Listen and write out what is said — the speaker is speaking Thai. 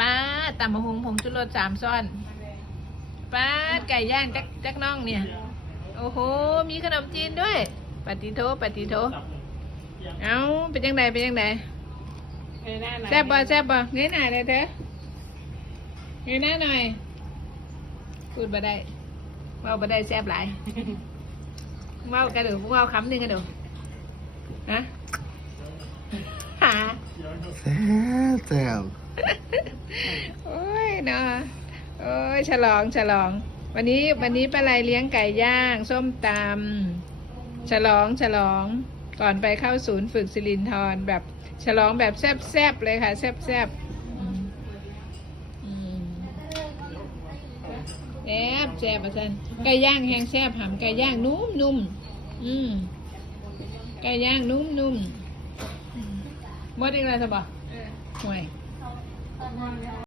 ป้าตำมะฮุงผงชูรส3 ช้อนป้าไก่ย่างจักน่องเนี่ยโอ้โหมีขนมจีนด้วยปฏิโทเอาเป็นยังไงแซ่บบ่เนื้อหน่าเลยเถอะเนื้อหน้าหน่อยพูดบ่ได้เมาบ่ได้แซ่บหลายเมากระดูกเมาคำหนึ่งกระดูกนะหาแซ่บโอ้ยเนาะโอ้ยฉลองวันนี้ป้าไลเลี้ยงไก่ย่างส้มตำฉลองก่อนไปเข้าศูนย์ฝึกศิรินทรแบบฉลองแบบแซ่บเลยค่ะแซ่บอาจารย์ไก่ย่างแห้งแซ่บหำไก่ย่างนุ่มไก่ย่างนุ่มหมดอีกแล้วใช่ปะห่วย